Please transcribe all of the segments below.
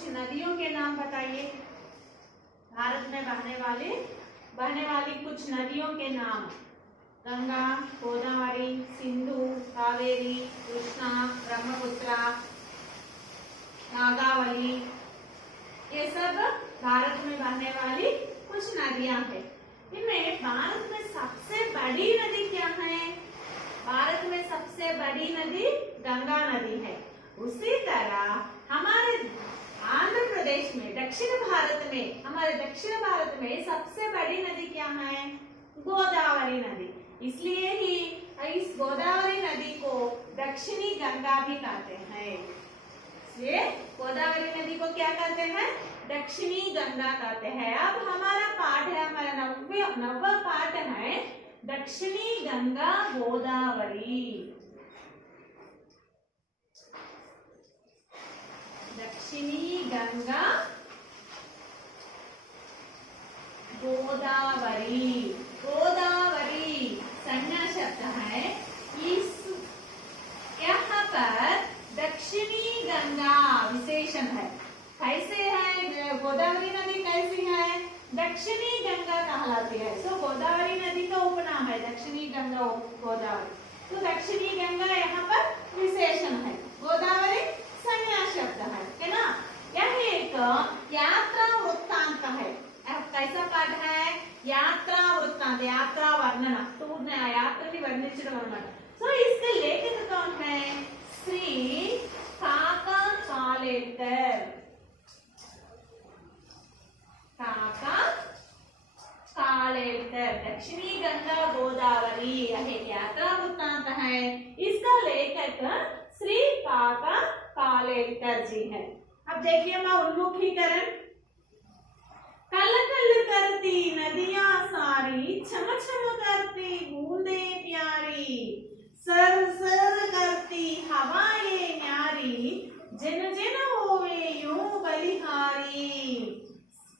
कुछ नदियों के नाम बताइए। भारत में बहने वाली कुछ नदियों के नाम। गंगा, गोदावरी, सिंधु, कावेरी, कृष्णा, ब्रह्मपुत्रा, नागावली, ये सब भारत में बहने वाली कुछ नदियां हैं। इनमें भारत में सबसे बड़ी नदी क्या है? भारत में सबसे बड़ी नदी गंगा नदी है। उसी तरह हमारे आंध्र प्रदेश में हमारे दक्षिण भारत में सबसे बड़ी नदी क्या है? गोदावरी नदी। इसलिए ही इस गोदावरी नदी को दक्षिणी गंगा भी कहते हैं। इसलिए गोदावरी नदी को क्या कहते हैं? दक्षिणी गंगा कहते हैं। अब हमारा पाठ है, हमारा नौवा पाठ है दक्षिणी गंगा गोदावरी। दक्षिणी गंगा गोदावरी। गोदावरी संज्ञा शब्द है। इस यहाँ पर दक्षिणी गंगा विशेषण है। कैसे है गोदावरी नदी? कैसी है? दक्षिणी गंगा कहलाती है। सो गोदावरी नदी का उपनाम है दक्षिणी गंगा गोदावरी। तो दक्षिणी गंगा यहाँ पर विशेषण है, गोदावरी संज्ञा शब्द है ना। यह एक यात्रा वृत्तांत है। कैसा पाठ है? यात्रा वृत्तांत, यात्रा वर्णन, टूर यात्रा वर्णिंचడం అన్నమాట। సో इसके लेखक कौन है? श्री काका कालेकर। काका कालेकर। दक्षिणी गंगा गोदावरी यह एक यात्रा वृत्तांत है। इसका लेखक श्री काका कालेकर जी है। अब देखिए मां उन्मुखीकरण। कल कल करती नदियां सारी, छम छम करती बूंदे प्यारी, सर सर करती हवाएं न्यारी, जिन जिन होवे यूं बलिहारी।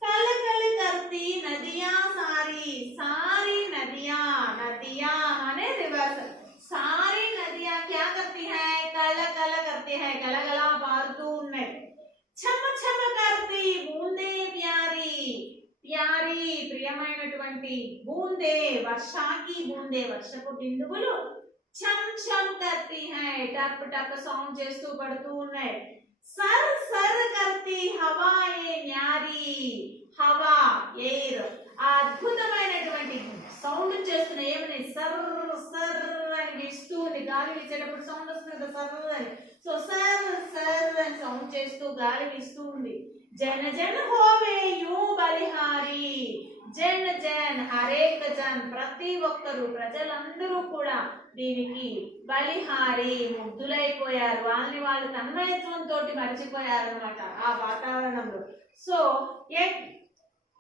कल कल करती नदियां सारी, सारी नदियां, नदियां माने रिवर्स, सारी नदियां क्या करती है? कल कल करती है, गलगला बारतू उनमें। छम छम करती बूंदे प्यारी, प्यारी ప్రియమైనటువంటి बूंदे, वर्षा की बूंदे, వర్షపు బిందువులు छम छम करती हैं, टप टप साउंड చేస్తూ పడుతూ ఉన్నాయి। सर सर करती हवाएं न्यारी, हवा एयर అద్భుతమైనటువంటి సౌండ్ చేస్తున్న ఏమని? సర్ సర్ అని వీస్తూ ఉంది। గాలి వీచేటప్పుడు సౌండ్ వస్తుంది కదా సర్ అని। సో సర్ సర్ అని సౌండ్ చేస్తూ గాలి వీస్తూ ఉంది। జన జన హోవే యూं బలిహారి, జన్ జన్ హరేక జన్ ప్రతి ఒక్కరు, ప్రజలందరూ కూడా దీనికి బలిహారి ముగ్ధులైపోయారు। వాళ్ళని వాళ్ళు తన్మయత్వంతో మర్చిపోయారు అన్నమాట ఆ వాతావరణంలో। సో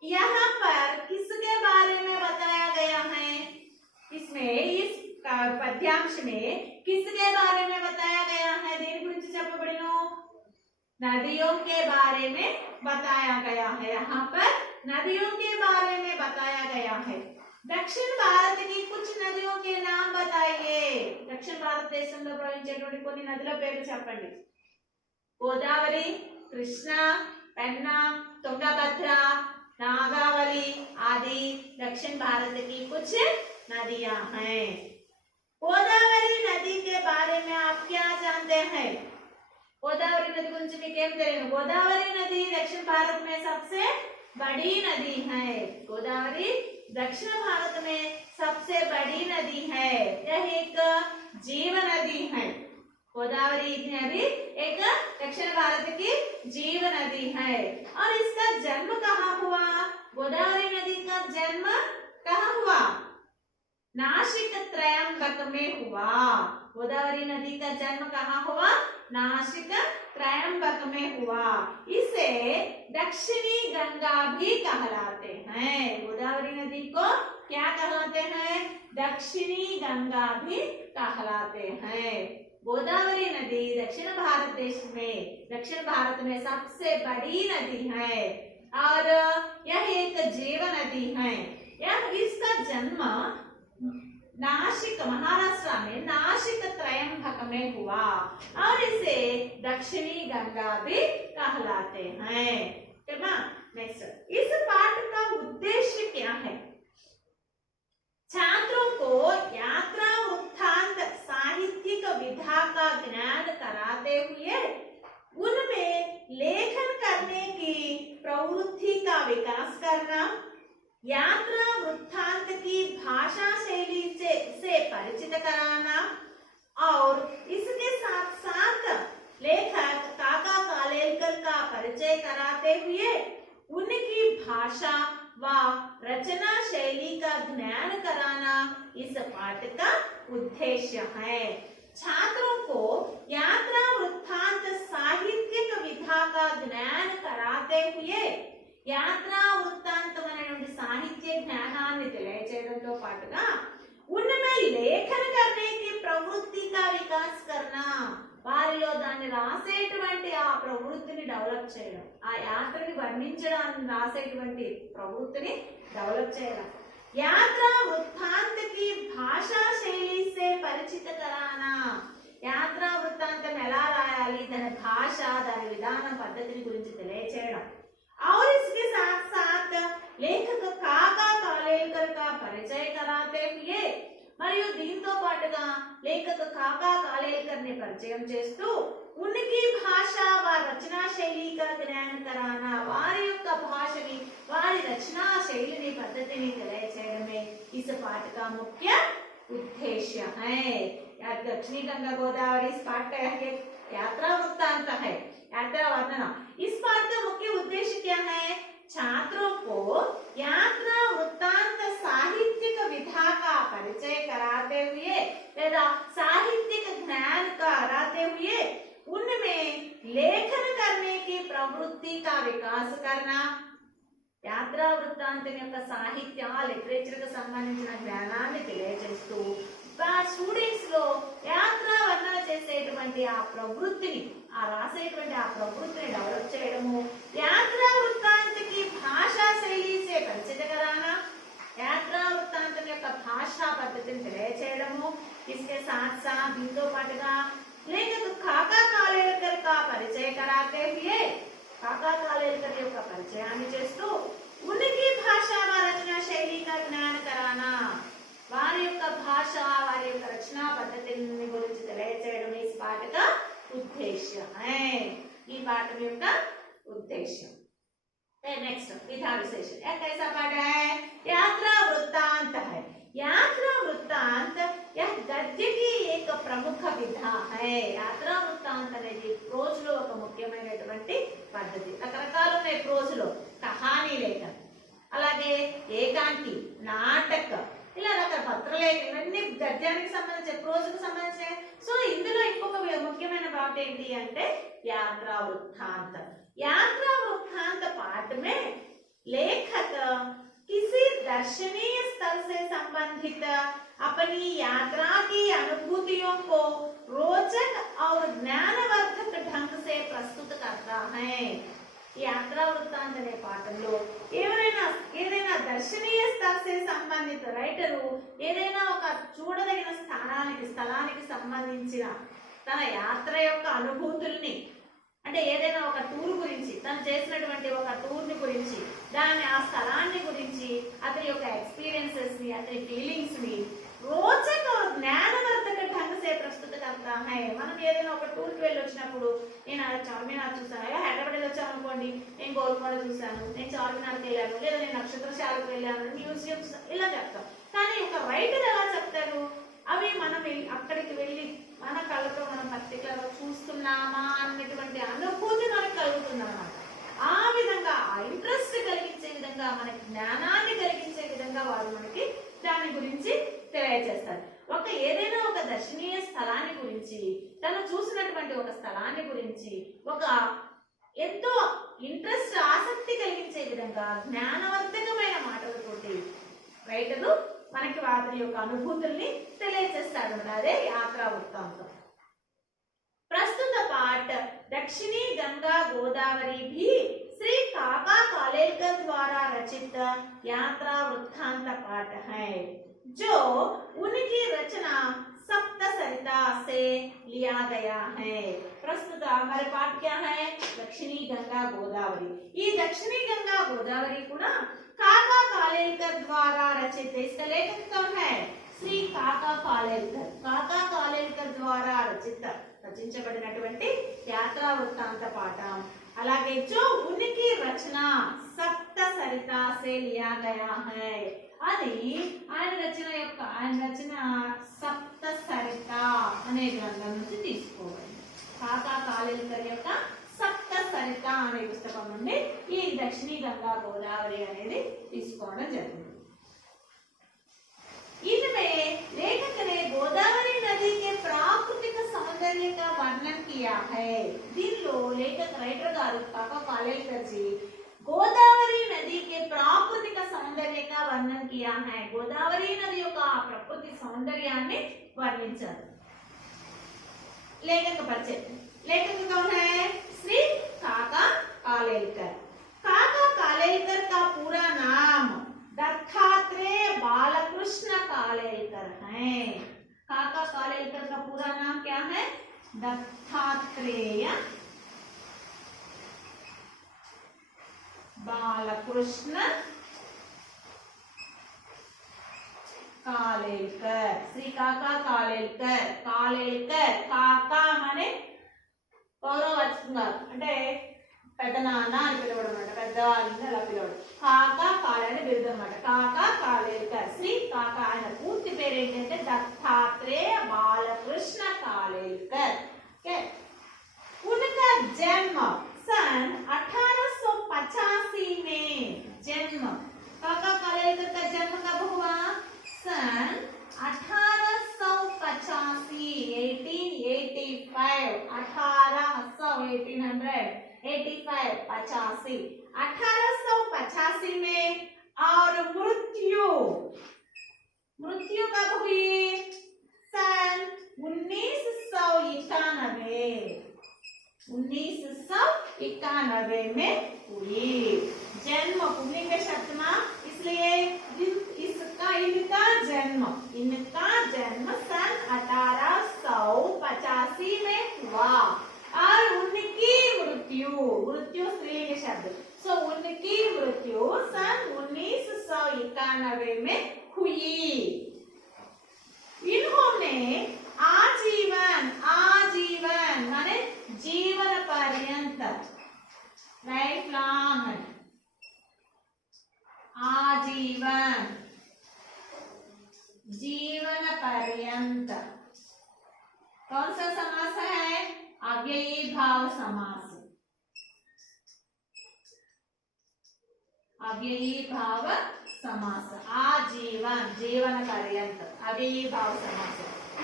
यहाँ पर किसके बारे में बताया गया है? इसमें इस पद्यांश में किसके बारे में बताया गया है? देनी गुరించి చెప్పబడినో नदियों के बारे में बताया गया है। यहाँ पर नदियों के बारे में बताया गया है। दक्षिण भारत की कुछ नदियों के नाम बताइए। दक्षिण भारत దేశంలో ప్రవహించేటువంటి కొన్ని నదుల పేర్లు చెప్పండి। गोदावरी, कृष्णा, पेन्ना, तुंगभद्रा, नागावली आदि दक्षिण भारत की कुछ नदियां हैं। गोदावरी नदी के बारे में आप क्या जानते हैं? गोदावरी नदी गुరించి మీకేం తెలియదు? गोदावरी नदी दक्षिण भारत में सबसे बड़ी नदी है। गोदावरी दक्षिण भारत में सबसे बड़ी नदी है। यह एक जीव नदी है। गोदावरी नदी एक दक्षिण भारत की जीव नदी है। और इसका जन्म कहाँ हुआ? गोदावरी नदी का जन्म कहाँ हुआ? नासिक त्रयंबक में हुआ। गोदावरी नदी का जन्म कहाँ हुआ? नासिक त्रयंबक में हुआ। इसे दक्षिणी गंगा भी कहलाते हैं। गोदावरी नदी को क्या कहलाते हैं? दक्षिणी गंगा भी कहलाते हैं। गोदावरी नदी दक्षिण भारत में सबसे बड़ी नदी है और यह एक जीव नदी है। इसका जन्म नासिक, महाराष्ट्र में नासिक त्रयंबक में हुआ और इसे दक्षिणी गंगा भी कहलाते हैं। नेक्स्ट, इस पाठ का उद्देश्य क्या है? छात्रों को यात्रा वृत्तांत साहित्यिक विधा का ज्ञान कराते हुए उनमें लेखन करने की प्रवृत्ति का विकास करना, यात्रा वृत्तांत की भाषा शैली से परिचित कराना और इसके साथ साथ लेखक काका कालेलकर का परिचय कराते हुए उनकी भाषा व रचना शैली का ज्ञान कराना इस पाठ का उद्देश्य है। छात्रों को यात्रा वृत्तांत साहित्यिक विधा का ज्ञान कराते हुए యాత్రా వృత్తాంతమైనటువంటి సాహిత్య జ్ఞానాన్ని తెలియజేయడంతో పాటుగా उनमें लेखन करने की प्रवृत्ति का विकास करना, వారిలో దాన్ని రాసేటువంటి ఆ ప్రవృత్తిని డెవలప్ చేయడం, ఆ యాత్రని వర్ణించడానికి రాసేటువంటి ప్రవృత్తిని డెవలప్ చేయడం, యాత్రా వృత్తాంత की భాషా శైలి से परिचित कराना, యాత్రా వృత్తాంతం ఎలా రాయాలి, దాని భాష, దాని విధానం, పద్ధతిని గురించి తెలియజేయడం और इसके साथ साथ लेखक काका कालेलकर का परिचय कराते हुए మరియు దీంతో పాటుగా లేఖక కాకా కాలేల్కర్ ని పరిచయం చేస్తూ ఉనికి భాష వ రచనా శైలి का ज्ञान कराना, వారి యొక్క భాషని, వారి రచనా శైలిని, పద్ధతిని తెలియజేయడమే इस पाठ का मुख्य उद्देश्य है। दक्षिणी गंगा गोदावरी इस पाठ का यात्रा वृत्तांत है, यात्रा वर्णना। इस पाठ का मुख्य उद्देश्य क्या है? छात्रों को यात्रा वृत्तांत साहित्यिक विधा का परिचय कराते हुए तथा साहित्यिक ज्ञान कराते हुए उनमें लेखन करने की प्रवृत्ति का विकास करना, యాత్రా వృత్తాంతం యొక్క సాహిత్య లిటరేచర్ కు సంబంధించిన జ్ఞానాన్ని తెలియజేస్తూ స్టూడెంట్స్ లో యాత్రా వర్ణన చేసేటువంటి ఆ ప్రవృత్తిని, ఆ రాసేటువంటి ఆ ప్రవృత్తిని డెవలప్ చేయడము, యాత్రా వృత్తాంతకి భాషా శైలి से परिचित कराना, యాత్రా వృత్తాంతం యొక్క భాషా పద్ధతిని తెలియజేయడము, इसके साथ साथ దీంతో పాటుగా లేఖక కాకా కాలేల్కర్ का परिचय कराते हुए కాకా కాలేల్కర్ యొక్క పరిచయాన్ని చేస్తూ ఉనికి భాష వ రచనా శైలి का ज्ञान कराना, వారి యొక్క భాష, వారి యొక్క రచనా పద్ధతిని గురించి తెలియజేయడం इस पाठ का उद्देश्य है। ఈ పాఠం యొక్క ఉద్దేశ్యం। नेक्स्ट विधा विशेषण, यह कैसा पाठ है? यात्रा वृत्तांत है। यात्रा वृत्तांत यह गद्य की एक प्रमुख विधा है। యాత్రా వృత్తాంత అనేది ప్రోజ్ లో ఒక ముఖ్యమైనటువంటి పద్ధతి। రకరకాలు ఉన్నాయి ప్రోజ్ లో, కహానీ లేఖనం, అలాగే ఏకాంకి, నాటక, ఇలా రకరకాల పత్రలేఖనం, ఇవన్నీ గద్యానికి సంబంధించి, ప్రోజ్కు సంబంధించి। సో ఇందులో ఇంకొక ముఖ్యమైన పాట ఏంటి అంటే యాత్రా వృత్తాంత। यात्रा वृत्तांत पाठ में लेखक किसी दर्शनीय स्थल से संबंधित अपनी यात्रा की अनुभूतियों को रोचक और ज्ञानवर्धक ढंग से प्रस्तुत करता है। यात्रा वृत्तांत అనే పాఠంలో ఏదైనా దర్శనీయ స్థలసే సంబంధిత రైటరు ఏదైనా ఒక చూడదగిన స్థలానికి సంబంధించిన తన యాత్ర యొక్క అనుభూతుల్ని, అంటే ఏదైనా ఒక టూర్ గురించి, తను చేసినటువంటి ఒక టూర్ ని గురించి, దాని ఆ స్థలాన్ని గురించి, అతని యొక్క ఎక్స్పీరియన్సెస్ ని, అతని ఫీలింగ్స్ ని రోచక జ్ఞానవర్ధక ढंग से प्रस्तुत करता है। మనం ఏదైనా ఒక టూర్ కి వెళ్ళి వచ్చినప్పుడు, నేను చార్మినార్ చూసాను, హైదరాబాద్ వెళ్ళి వచ్చాను అనుకోండి, నేను గోల్కొండ చూసాను, నేను చార్మినార్కి వెళ్ళాను, లేదా నేను నక్షత్రశాలకు వెళ్ళాను, మ్యూజియంస్, ఇలా చెప్తాం। కానీ ఒక రైటర్ ఎలా చెప్తారు? అవి మనం అక్కడికి వెళ్ళి మన కళ్ళతో మనం పర్టికులర్ గా చూస్తున్నామా అన్నటువంటి అనుభూతి మనకు కలుగుతుంది అన్నమాట। ఆ విధంగా ఆ ఇంట్రెస్ట్ కలిగించే విధంగా, మనకి జ్ఞానాన్ని కలిగించే విధంగా వారు మనకి దాని గురించి తెలియజేస్తారు। ఏదైనా ఒక దర్శనీయ స్థలాన్ని గురించి, తను చూసినటువంటి ఒక స్థలాన్ని గురించి ఒక ఎంతో ఇంట్రెస్ట్, ఆసక్తి కలిగించే విధంగా జ్ఞానవర్ధకమైన మాటలతోటి రైటరు మనకి వారి యొక్క అనుభూతుల్ని తెలియజేస్తాడు। అదే యాత్రా వృత్తాంతం। प्रस्तुत पाठ दक्षिणी गंगा गोदावरी भी श्री काका कालेलकर द्वारा रचित यात्रा वृत्तांत पाठ है। जो उनकी रचना सप्त सरिता से लिया गया है। प्रस्तुत हमारे पाठ क्या है? दक्षिणी गंगा गोदावरी। ఈ दक्षिणी गंगा गोदावरी కూడా काका कालेलकर द्वारा रचित है। इसका लेखक कौन है? श्री काका कालेलकर। काका कालेलकर द्वारा రచించబడినటువంటి యాత్రా వృత్తాంత పాఠం। అలాగే जो उनकी रचना सप्त सरिता से लिया गया है, అది ఆయన రచన సప్త సరిత అనే గ్రంథం నుంచి తీసుకోబడింది। కాకా కాలేల్కర్ యొక్క సప్త సరిత అనే పుస్తకం నుండి ఈ దక్షిణీ గంగా గోదావరి అనేది తీసుకోవడం జరిగింది। इनमें लेखक ने गोदावरी नदी के प्राकृतिक सौंदर्य का वर्णन किया है। దీనిలో లేఖक రైటర్ గారు కాకా కాలేల్కర్ जी गोदावरी नदी के प्राकृतिक सौंदर्य का वर्णन किया है। गोदावरी नदी యొక్క ప్రకృతి సౌందర్యాన్ని వర్ణించారు। लेखक परिचय। लेखक कौन है? श्री काका कालेलकर। काका कालेलकर का पूरा नाम दत्तात्रेय बालकृष्ण कालेलकर है। काका कालेलकर का पूरा नाम क्या है? दत्तात्रेय बालकृष्ण कालेलकर। श्री काका कालेलकर। कालेलकर काका माने గౌరవవచనంగా అంటే పెద్ద నాన్న అని పిలవడం అన్నమాట, పెద్దవాళ్ళని అలా పిలవడం। కాకా కాళే అని బిరుదు అన్నమాట। కాకా కాలేల్కర్। శ్రీ కాకా ఆయన పూర్తి పేరు ఏంటంటే दत्तात्रेय बालकृष्ण कालेलकर। उनका जन्म सन 1885 में जन्म। काका कालेलकर का जन्म कब हुआ? सन 1885 1885 में। और मृत्यु कब हुई? सन 1991 में हुई। जन्म पुण्य के शब्द में, इसलिए इनका जन्म सन 1885 में हुआ। और उनकी मृत्यु स्त्रीलिंग शब्द, सो उनकी मृत्यु सन 1991 में हुई। इन्होंने आजीवन माने जीवन पर्यंत, लाइफ लॉन्ग, आजीवन जीवन पर्यंत। कौन सा समास है? अव्ययी भाव समास। अव्ययी भाव समास। आजीवन जीवन पर्यंत अव्ययी भाव समास।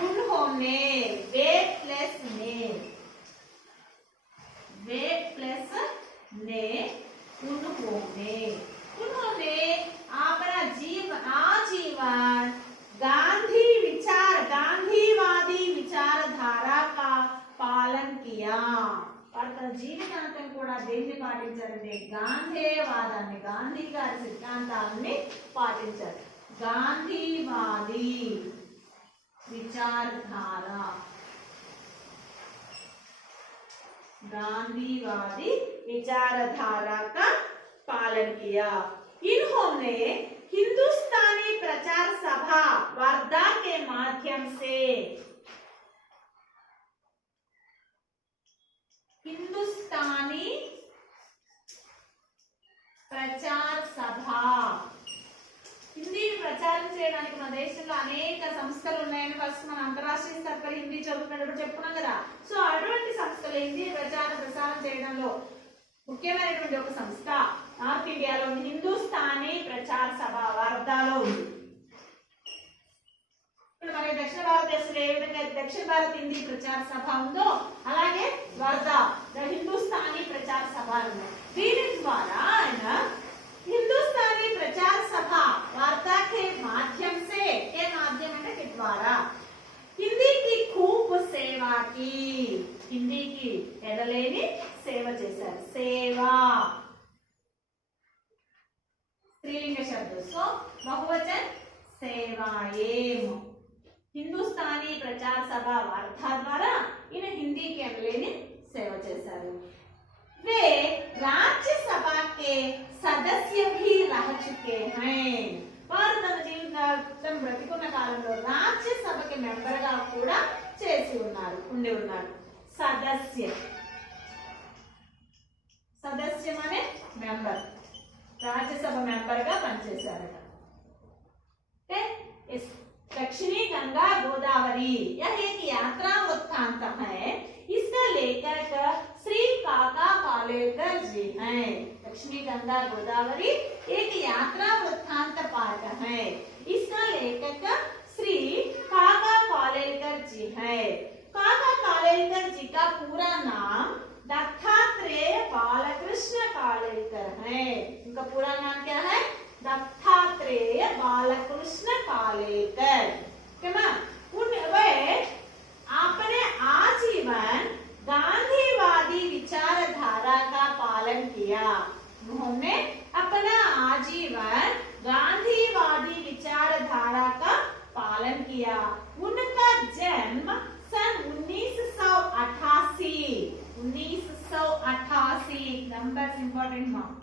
उन्होंने वे प्लस ने उन्होंने अपना आजीवन गांधीवादी विचारधारा का पालन किया। తన జీవితాంతం కూడా దేన్ని పాటించారంటే గాంధేయవాదాన్ని, గాంధీ గారి సిద్ధాంతాన్ని పాటించారు। గాంధీవాदी विचारधारा, गांधीवादी विचारधारा का पालन किया। इन्होंने हिंदुस्तानी प्रचार सभा वर्धा के माध्यम से, हिंदुस्तानी प्रचार सभा, హిందీ ప్రచారం చేయడానికి మన దేశంలో అనేక సంస్థలు ఉన్నాయని ఫస్ట్ మన అంతర్రాష్ట్రీయ స్థాయిలో హిందీ చదువుతున్నప్పుడు చెప్పుకున్నాం కదా। సో అటువంటి సంస్థలు హిందీ ప్రసారం చేయడంలో ముఖ్యమైనటువంటి ఒక సంస్థ నార్త్ ఇండియాలో హిందుస్థానీ ప్రచార సభ వర్ధాలో ఉంది। ఇప్పుడు మన దక్షిణ భారతదేశంలో ఏ విధంగా దక్షిణ భారత హిందీ ప్రచార సభ ఉందో అలాగే వర్ధా హిందుస్థానీ ప్రచార సభ ఉంది। దీని ద్వారా ఆయన हिंदुस्तानी प्रचार सभा वार्ता के माध्यम से, के द्वारा हिंदी की खूब सेवा की, हिंदी की एडलेनी सेवा చేశారు। सेवा स्त्रीलिंग शब्द, सो बहुवचन సేవాయేం హిందుస్థానీ ప్రచార సభ వార్తా ద్వారా ఈయన హిందీకి ఎమ్మెల్యేని సేవ చేశారు. वे राज्यसभा के सदस्य भी रह चुके हैं. వారు తమ జీవితం బ్రతికున్న కాలంలో రాజ్యసభకి మెంబర్ గా కూడా ఉండి ఉన్నారు. సదస్యం అనే మెంబర్, राज्यसभा మెంబర్ గా పనిచేశారట. दक्षिणी गंगा गोदावरी यह एक यात्रा वृत्तांत है. इसका लेखक श्री काका कालेलकर जी हैं. दक्षिणी गंगा गोदावरी एक यात्रा वृत्तांत पाठ है. इसका लेखक श्री काका कालेलकर जी हैं. काका कालेलकर जी का पूरा नाम दत्तात्रेय बालकृष्ण कालेलकर है. उनका पूरा नाम क्या है? दत्तात्रेय बालकृष्ण कालेलकर. वे अपने आजीवन गांधीवादी विचारधारा का पालन किया. उन्होंने अपना आजीवन गांधीवादी विचारधारा का पालन किया. उनका जन्म सन 1988 नंबर इंपॉर्टेंट मार्क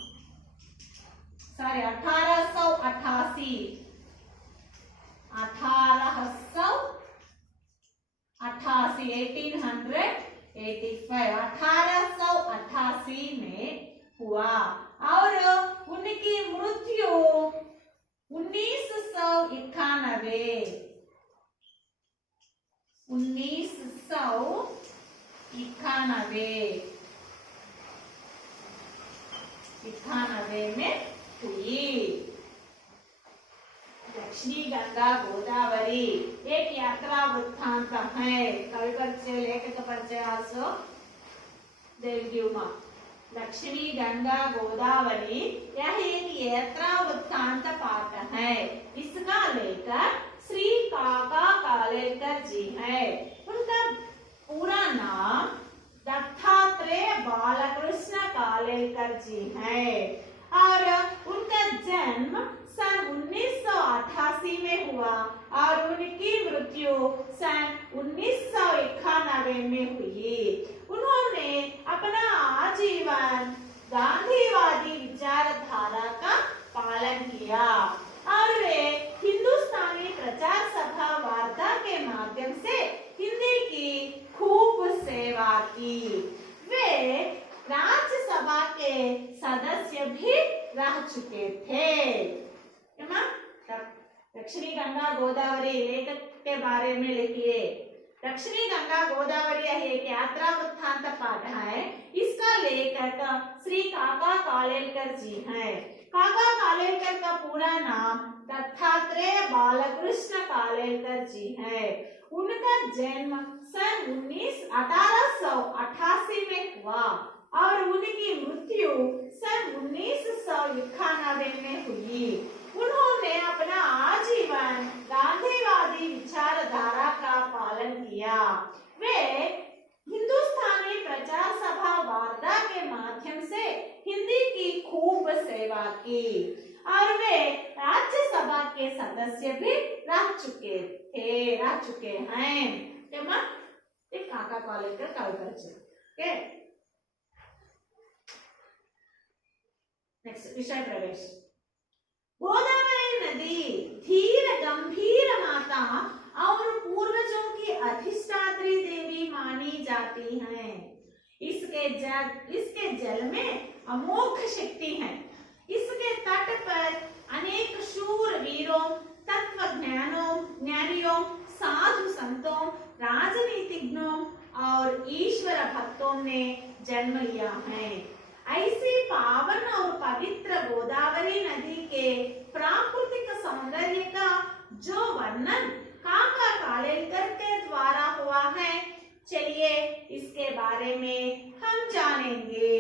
1888 1888 में हुआ और उनकी मृत्यु 1991 में हुई. दक्षिणी गंगा गोदावरी एक यात्रा वृत्तांत है. कवि परिचय, लेखक परिचय also they will give mark. दक्षिणी गंगा गोदावरी यह एक यात्रा वृत्तांत पाठ है. इसका लेखक श्री काका कालेलकर जी है. उनका पूरा नाम दत्तात्रेय बालकृष्ण कालेलकर जी है और उनका जन्म सन 1988 में हुआ और उनकी मृत्यु सन 1991 में हुई. उन्होंने अपना आजीवन गांधीवादी विचारधारा का पालन किया और वे हिंदुस्तानी प्रचार सभा वार्ता के माध्यम से हिंदी की खूब सेवा की. वे राज्यसभा के सदस्य भी रह चुके थे. दक्षिणी गंगा गोदावरी लेखक के बारे में लिखिए. दक्षिणी गंगा गोदावरी एक यात्रा वृत्तांत पाठ है. इसका लेखक श्री काका कालेलकर जी हैं. काका कालेलकर का पूरा नाम दत्तात्रेय बालकृष्ण कालेलकर जी है. उनका जन्म सन 1888 में हुआ और उनकी मृत्यु सन 1991 में हुई. उन्होंने अपना आजीवन गांधीवादी विचारधारा का पालन किया. वे हिंदुस्तानी प्रचार सभा वार्ता के माध्यम से हिंदी की खूब सेवा की और वे राज्यसभा के सदस्य भी रह चुके हैं. काका कालेलकर कवि परिचय. नेक्स्ट विषय प्रवेश. गोदावरी नदी धीर गंभीर माता और पूर्वजों की अधिष्ठात्री देवी मानी जाती है. इसके जल में अमोघ शक्ति है. इसके तट पर अनेक शूर वीरों, तत्वज्ञानियों, साधु संतों, राजनीतिज्ञों और ईश्वर भक्तों ने जन्म लिया है. ऐसी पावन और पवित्र गोदावरी नदी के प्राकृतिक सौंदर्य का जो वर्णन काका कालेलकर के द्वारा हुआ है, चलिए इसके बारे में हम जानेंगे.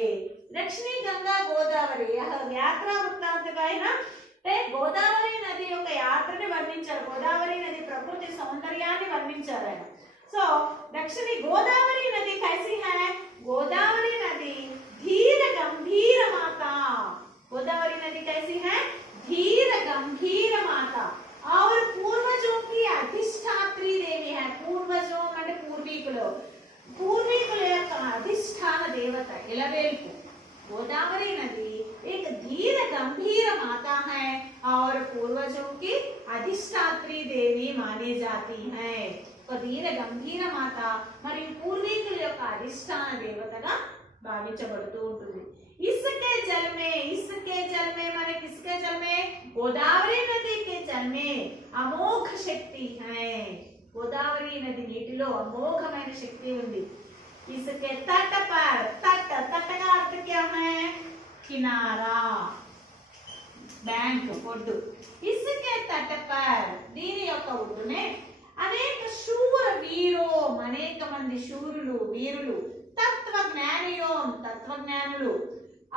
दक्षिणी गंगा गोदावरी यह यात्रा वृत्तांत का है ना. గోదావరి నది యొక్క యాత్రని వర్ణించారు. గోదావరి నది ప్రకృతి సౌందర్యాన్ని వర్ణించారు ఆయన. సో दक्षिणी गोदावरी नदी कैसी है? गोदावरी नदी धीर गंभीर माता. गोदावरी नदी कैसी है? धीर गंभीर माता और इलवेल्पु। गोदावरी नदी एक धीर गंभीर माता है और पूर्वजों की अधिष्ठात्री देवी मानी जाती है। तो धीर गंभीर माता మరియు పూర్వీకుల యొక్క అధిష్టాన దేవతగా భావించబడుతూ ఉంటుంది। इसके जल में माने किसके जल में? गोदावरी नदी के जल में अमोघ शक्ति है। गोदावरी नदी నీటిలో అమోఘమైన శక్తి ఉంది। इसके तट पर, तट का अर्थ क्या है? किनारा, बैंक, ఒడ్డు। इसके तट पर దీని యొక్క ఒడ్డునే అనేక శూర వీరోం, అనేక మంది శూరులు వీరులు, తత్వజ్ఞానియోం, తత్వజ్ఞానులు,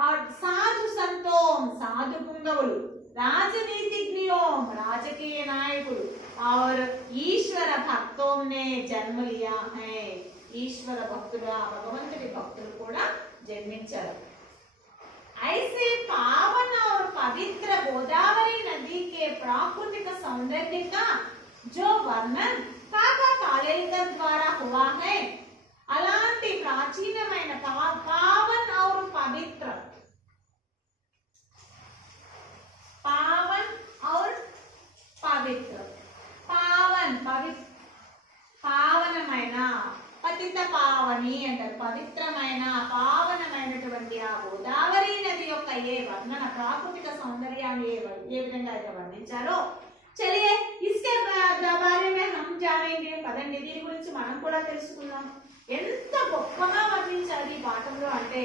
और साधु संतों, साधु पुंगवुलु, राजनीतिज्ञों, राजकीय नायकुलु और ईश्वर भक्तों ने जन्म लिया है। ईश्वर भक्तुलु, भगवंतुడి भक्तुలు కూడా జన్మించారు। ऐसे पावन और पवित्र गोदावरी नदी के प्राकृतिक सौंदर्य का जो वर्णन काका कालेलकर द्वारा हुआ है, అలాంటి ప్రాచీనమైన పావన్ और पवित्र, पावन और पवित्र, पावन పావనమైన, పతిత పావని అంటారు, పవిత్రమైన పావనమైనటువంటి ఆ గోదావరి నది యొక్క ఏ వర్ణన, ప్రాకృతిక సౌందర్యాన్ని ఏ విధంగా అయితే వర్ణించారో, చలియే इसके बारे में हम जानेंगे। పదండి దీని గురించి మనం కూడా తెలుసుకుందాం। ఎంత గొప్పగా వర్ణించారు ఈ పాఠంలో అంటే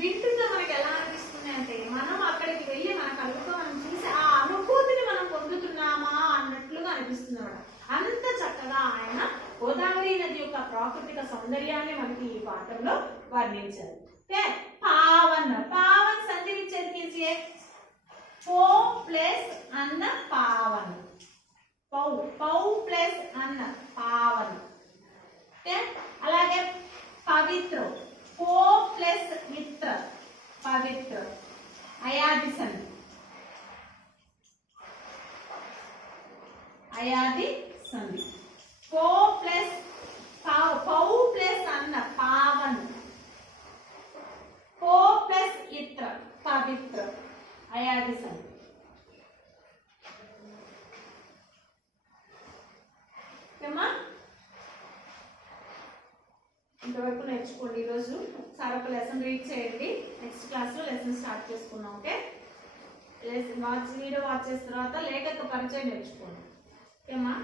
వింటున్నా మనకి ఎలా అనిపిస్తుంది అంటే మనం అక్కడికి వెళ్ళి మన కళ్ళతో మనం చూసి ఆ అనుభూతిని మనం పొందుతున్నామా అన్నట్లుగా అనిపిస్తుంది అన్నమాట। అంత చక్కగా ఆయన గోదావరి నది యొక్క ప్రాకృతిక సౌందర్యాన్ని మనకి ఈ పాఠంలో వర్ణించారు। పావన్, పావన్ సంధి విచ్ఛేद कीजिए। पौ प्लस अन्न पावन, पौ पौ प्लस अन्न पावन। అలాగే పవిత్ర, పో ప్లస్ మిత్ర పవిత్ర, అయాది సంధి, అయాది సంధి, పో ప్లస్ పౌ ప్లస్ అన్న పావన్, పో ప్లస్ ఇత్ర పవిత్ర, అయాది సంధి। ఇంతవరకు నేర్చుకోండి। ఈరోజు సార్ ఒక లెసన్ రీడ్ చేయండి, నెక్స్ట్ క్లాస్లో లెసన్ స్టార్ట్ చేసుకున్నాం। ఓకే, వీడియో వాచ్ చేసిన తర్వాత లేఖక పరిచయం నేర్చుకోండి। ఓకేమా?